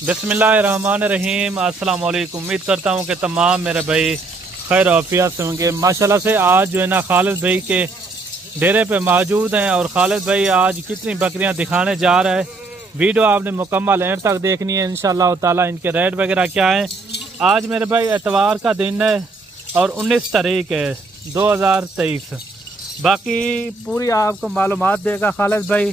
बिस्मिल्लाहिर्रहमानिर्रहीम। अस्सलाम वालेकुम। उम्मीद करता हूँ कि तमाम मेरे भाई खैर आफियत से होंगे। माशाल्लाह से आज जो है ना खालिद भाई के डेरे पे मौजूद हैं और खालिद भाई आज कितनी बकरियां दिखाने जा रहा है। वीडियो आपने मुकम्मल एंड तक देखनी है इंशाअल्लाह ताला। इनके रेट वगैरह क्या हैं। आज मेरे भाई एतवार का दिन है और 19 तारीख है 2023। बाकी पूरी आपको मालूमात देगा खालिद भाई।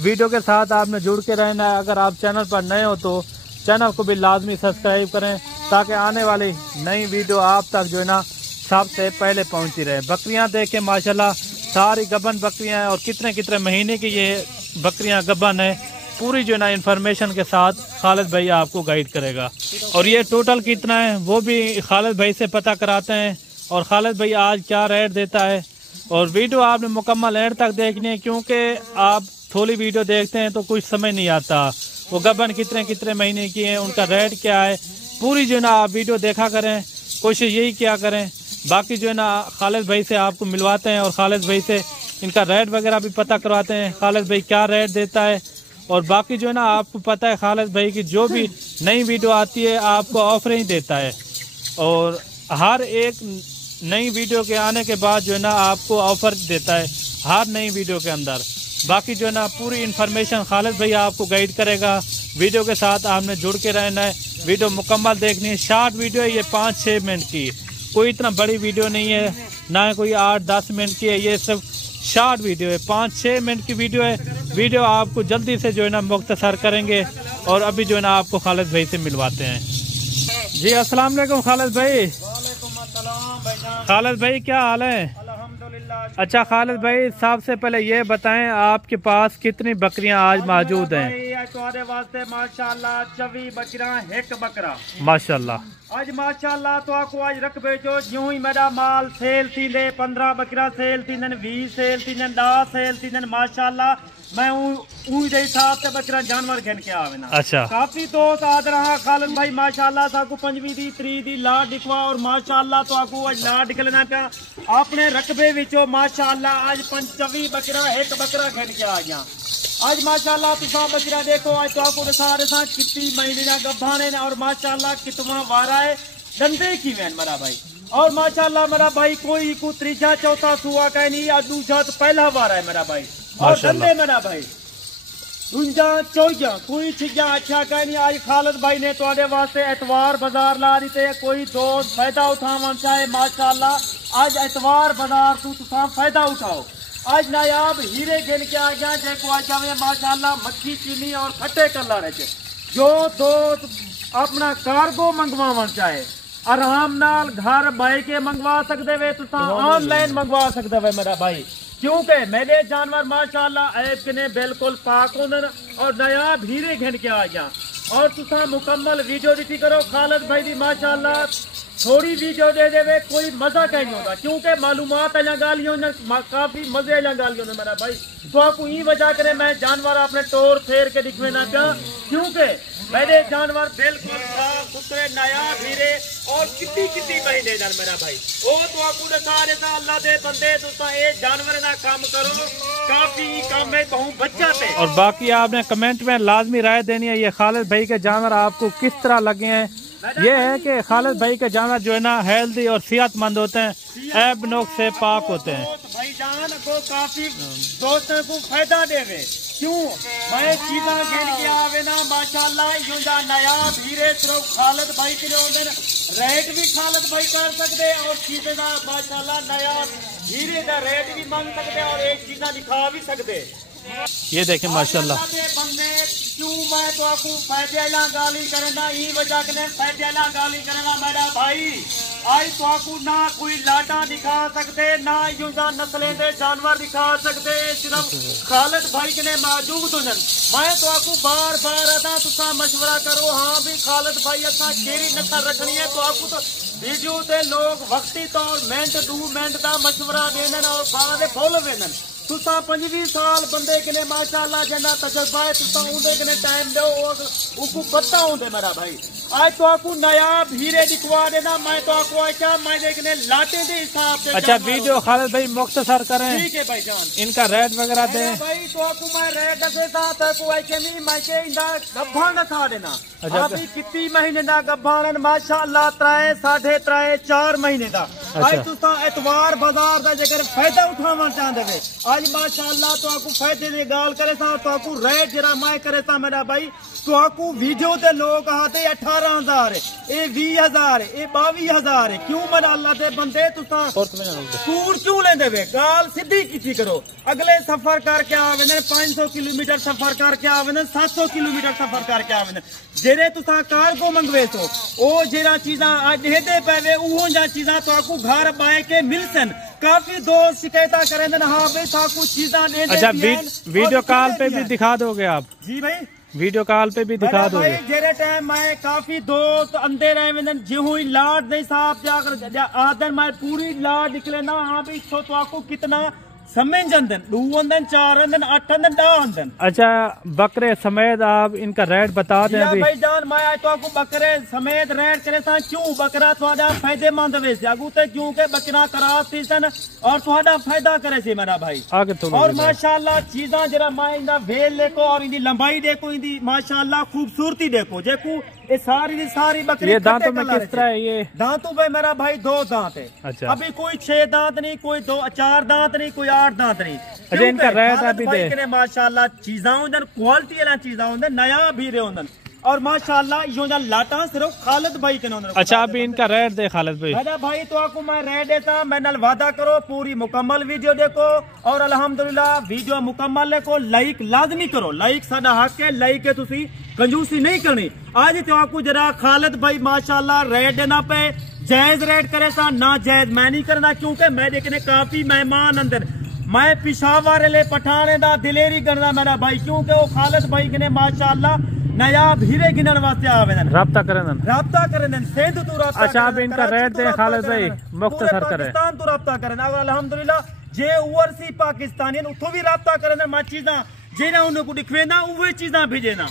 वीडियो के साथ आपने जुड़ के रहना है। अगर आप चैनल पर नए हो तो चैनल को भी लाजमी सब्सक्राइब करें ताकि आने वाली नई वीडियो आप तक जो है ना सबसे पहले पहुंची रहे। बकरियां देखें माशाल्लाह सारी गबन बकरियां हैं और कितने कितने महीने की ये बकरियां गबन है। पूरी जो है ना इन्फॉर्मेशन के साथ खालिद भाई आपको गाइड करेगा और ये टोटल कितना है वो भी खालिद भाई से पता कराते हैं और खालिद भाई आज क्या रेट देता है। और वीडियो आपने मुकम्मल एंड तक देखनी है क्योंकि आप थोड़ी वीडियो देखते हैं तो कुछ समझ नहीं आता वो गबन कितने कितने महीने की है, उनका रेट क्या है। पूरी जो है ना आप वीडियो देखा करें, कोशिश यही क्या करें। बाकी जो है ना खालिद भाई से आपको मिलवाते हैं और खालिद भाई से इनका रेट वगैरह भी पता करवाते हैं खालिद भाई क्या रेट देता है। और बाकी जो है ना आपको पता है खालिद भाई की जो भी नई वीडियो आती है आपको ऑफर ही देता है और हर एक नई वीडियो के आने के बाद जो है ना आपको ऑफर देता है हर नई वीडियो के अंदर। बाकी जो है ना पूरी इन्फॉर्मेशन खालिद भाई आपको गाइड करेगा। वीडियो के साथ आपने जुड़ के रहना है। वीडियो मुकम्मल देखनी है। शॉर्ट वीडियो है ये 5-6 मिनट की, कोई इतना बड़ी वीडियो नहीं है, ना कोई 8-10 मिनट की है। ये सब शॉर्ट वीडियो है, 5-6 मिनट की वीडियो है। वीडियो आपको जल्दी से जो है ना मुख्तसर करेंगे और अभी जो है ना आपको खालिद भाई से मिलवाते हैं। जी अस्सलाम वालेकुम खालिद भाई। खालिद भाई क्या हाल है? अच्छा खालिद भाई सबसे पहले ये बताएं आपके पास कितनी बकरियां आज मौजूद हैं? तुम्हारे वास्ते माशाल्लाह 24 बकरियां, एक बकरा माशाल्लाह। आज माशाल्लाह तो आपको आज रख बेचो यूं ही मेरा माल सेल थी ले 15 बकरा सेल थी 20 सेल थी 10 सेल थी माशाल्लाह। मैं हिसाब से बकरा जानवर घन के आवे ना। अच्छा काफी दोस्त आद रहा खालिद भाई माशाल्लाह साकू 5वीं दी 3 दी लाड दिखवा और माशाल्लाह तो आपको आज लाड निकलना पिया अपने रकबे विचो माशाल्लाह। आज 25 बकरा, एक बकरा घन के आ गया आज माशाल्लाह। तुसा बकरा देखो आज तो आपको सारे कितनी महीने गब्भा ने और माशाल्लाह कितना वारा है डंडे की वैन मेरा भाई। और माशाल्लाह मेरा भाई कोई को तीसरा चौथा सुआ का नहीं, आज दूसरा तो पहला वारा है मेरा भाई। और डंडे मेरा भाई दूजा चौजा कोई चीजा अच्छा कह नहीं। आज खालिद भाई ने तुम्हारे वास्ते एतवार बाजार ला दी थे, कोई दोस्त फायदा उठावन चाहे माशाल्लाह आज एतवार बाजार तू तुसा फायदा उठाओ। आज नायाब हीरे गिन के आ गया जो आज जावे माशाल्लाह मक्खी चीनी और खट्टे कलर जो दोस्त अपना कार्गो मंगवावन चाहे आराम नाल घर बह के मंगवा सकते वे, तुसा ऑनलाइन मंगवा सकते वे मेरा भाई। क्योंकि मेरे जानवर माशाल्लाह ऐप ने बिल्कुल पाक होने और नया हीरे घन के आ गया। और तुसा मुकम्मल वीडियो दिखी करो खालिद भाई दी माशाल्लाह। थोड़ी वीडियो दे देवे कोई मजा कहीं नहीं होगा क्योंकि मालूमात गालियों ने काफी मजे गालियों ने मेरा भाई। तो आपको ये वजह करे मैं जानवर अपने तोड़ फेर के दिखवे ना क्या क्योंकि मेरे जानवर बिल्कुल साफ सुथरे नया हीरे और कितनी कितनी महीने मेरा भाई। वो तो आपको सारे अल्लाह दे बंदे तुसा ये जानवर ना काम करो काफी काम है कहूँ बच्चा पे। और बाकी आपने कमेंट में लाजमी राय देनी है ये खालिद भाई के जानवर आपको किस तरह लगे हैं। ये है कि खालिद भाई के जानवर जो है ना हेल्दी और सेहतमंद होते हैं, ऐब नुक्स से पाक होते हैं। भाईजान को काफी दोस्तों को फायदा देवे क्यों मैं चीजा गिन के आवे ना माशाल्लाह। यूं नया हीरे सिर्फ खालिद भाई के लिए रेट भी खालिद भाई कर सकते और चीजें का माशाल्लाह नया हीरे का रेट भी मांग सकते और एक चीजा दिखा भी सकते। ये देखें माशाल्लाह बंदे क्यों मैं तो आपको फायदेला गाली करना ये वजह के फायदेला गाली करना मेरा भाई। आज तो आपको ना कोई लाटा दिखा सकते ना यूजा नस्लें दे जानवर दिखा सकते सिर्फ खालिद भाई के मौजूद हो। मैं तो आपको बार बार आता तुसा मशवरा करो हाँ भी खालिद भाई असा केरी नस्ल रखनी है तो आपको तो वीडियो ते लोग वक्ती तौर मिनट 2 मिनट का मशवरा देने और बाद फॉलो देने। तुसा 25 साल बंदे के माशाल्लाह जना तजर्बा है तुसा उनके टाइम दो उसको पता होंगे मेरा भाई। आज तो आपको नया भीरे दिखवा देना। मैं तो आपको क्या मैं देखने लाटे दे हिसाब से। अच्छा वीडियो खालिद भाई मुख्तसर करें, ठीक है भाई जान, इनका रेट वगैरह दें भाई। तो आपको मैं रेट के साथ आपको आई के नहीं मैं के इंदा गब्भान दिखा देना। अच्छा अभी कितनी महीने दा गब्भान माशाअल्लाह 3 साढ़े 3 4 महीने दा। आज तुसा एतवार बाजार दा जगर फायदा उठावन चाहते वे आज माशाअल्लाह तो आपको फायदे ने गाल करे सा तो आपको रेट जरा मैं करे सा मेरा भाई। तो आपको वीडियो ते लोग आते 18,000 ए 20,000 ए 22,000 क्यों मेरा अल्लाह दे बंदे तुसा कूड़ क्यों लेंदे वे? गाल सीधी कीती करो। अगले सफर करके आवेदन 500 किलोमीटर सफर करके आवेदन 700 किलोमीटर सफर करके आवेदन जेरे तुसा कार्गो मंगवे सो ओ जेरा चीजा आज देते पवे उहो जा चीजा तो आपको घर बाए के मिलसन। काफी दोस्त शिकायत करें हां भाई साकू चीजा दे दे। अच्छा वीडियो कॉल पे भी दिखा दोगे आप? जी भाई वीडियो कॉल पे भी दिखा दोगे? जेरे टाइम मैं काफी दोस्त अंदर रहे वेंदन जेहू ही लाड नहीं साहब जाकर आदन मैं पूरी लाड निकले ना। हाँ भाई तो आपको कितना समय जंदन 2 अंदन 4 अंदन 8 अंदन 10 अंदन। अच्छा बकरे समेत आप इनका रेट बता दें अभी? भाई जान मैं आज तो आपको बकरे समेत रेट करे सा क्यों बकरा थोड़ा फायदेमंद वे अगूते क्योंकि बकरा करा सीसन और थोड़ा फायदा करे से मेरा भाई आगे तो। और माशाल्लाह चीजा जरा मैं इंदा वेल देखो और इंदी लंबाई देखो इंदी माशाल्लाह खूबसूरती देखो जेकू ये सारी बकरी। ये दांतों में किस तरह है? ये दांतों पे मेरा भाई 2 दांत है। अच्छा अभी कोई 6 दांत नहीं, कोई 2 4 दांत नहीं, कोई 8 दांत नहीं। अच्छा इनका रेट अभी दे माशाल्लाह चीजा होंदन क्वालिटी वाला चीजा होंदन नया भी रे होंदन और माशाल्लाह यो जा लाटा सिर्फ खालिद भाई के होंदन। अच्छा अभी इनका रेट दे खालिद भाई? मेरा भाई तो आपको मैं रेट देता मैं नाल वादा करो पूरी मुकम्मल वीडियो देखो और अल्हम्दुलिल्लाह वीडियो मुकम्मल देखो लाइक लाजमी करो। लाइक साडा हक है, लाइक है तुसी कंजूसी नहीं करनी। आज तो आपको जरा खालिद भाई माशाल्लाह रेट देना पे जायज रेट करे सा ना जायज मैं नहीं करना क्योंकि मैं देखने काफी मेहमान अंदर मैं पिशावर ले पठाने दा दिलेरी करना मेरा भाई क्योंकि वो खालिद भाई ने माशाल्लाह नया भीरे गिनन वास्ते आवेदन राब्ता करें सेंध तो राब्ता। अच्छा अब इनका रेट दे खालिद भाई मुख्तसर करें। पाकिस्तान तो राब्ता करें और अल्हम्दुलिल्लाह जे ओवरसी पाकिस्तानी उठो भी राब्ता करें मा चीजा जेना उन्हें को दिखवेना उवे चीजा भेजेना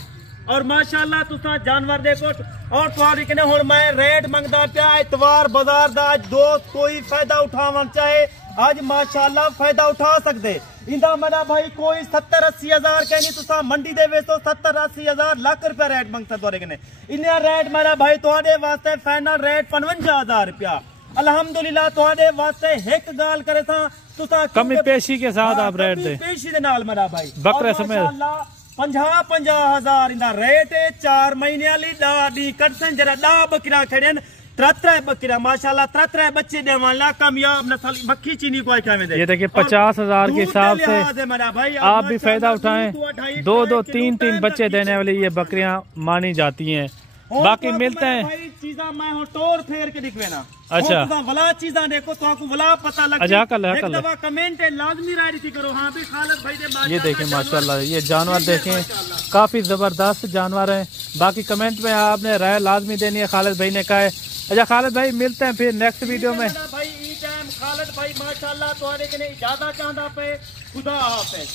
और माशाल्लाह तुसा जानवर देखो और तुहारी कने हुन मैं रेट मंगदा पिया इतवार बाजार दा दोस्त कोई फायदा उठावन चाहे आज माशाल्लाह फायदा उठा सकते इंदा मेरा भाई कोई 70-80 हजार कहनी तुसा मंडी दे वे तो 70-80 हजार लाख रुपया रेट मंगता तुहारे कने इन्ना रेट मेरा भाई तुहाडे वास्ते फाइनल रेट 55,000 रुपया। अल्हम्दुलिल्लाह तुहाडे वास्ते एक गाल करे सा तुसा कमी पेशी के साथ आप रेट दे पेशी दे नाल मेरा भाई बकरे समेत 50,000 इंदा रेट है। 4 महीने वाली डी कटसन जरा दा बकरा खड़न 3 बकरा माशाल्लाह 3 बच्चे दे वाला कामयाब नस्ल मक्खी चीनी को खावे दे। ये देखिए 50,000 के हिसाब से आप भी फायदा उठाएं। 2-2 3-3 बच्चे देने वाली ये बकरियां मानी जाती हैं। बाकी मिलते हैं चीजा मैं हो टोर फेर के दिखवे ना। अच्छा वला चीजा देखो तो आपको वला पता लगे। अच्छा एक दफा कमेंट है लाजमी राय थी करो। हाँ भी खालिद भाई दे ये देखें माशाल्लाह ये जानवर देखें काफी जबरदस्त जानवर हैं। बाकी कमेंट में आपने राय लाजमी देनी है खालिद भाई ने कहा है। अच्छा खालिद भाई मिलते हैं फिर नेक्स्ट वीडियो में भाई ई टाइम खालिद भाई माशाल्लाह तुम्हारे के इजाजत चाहता पे खुदा हाफिज।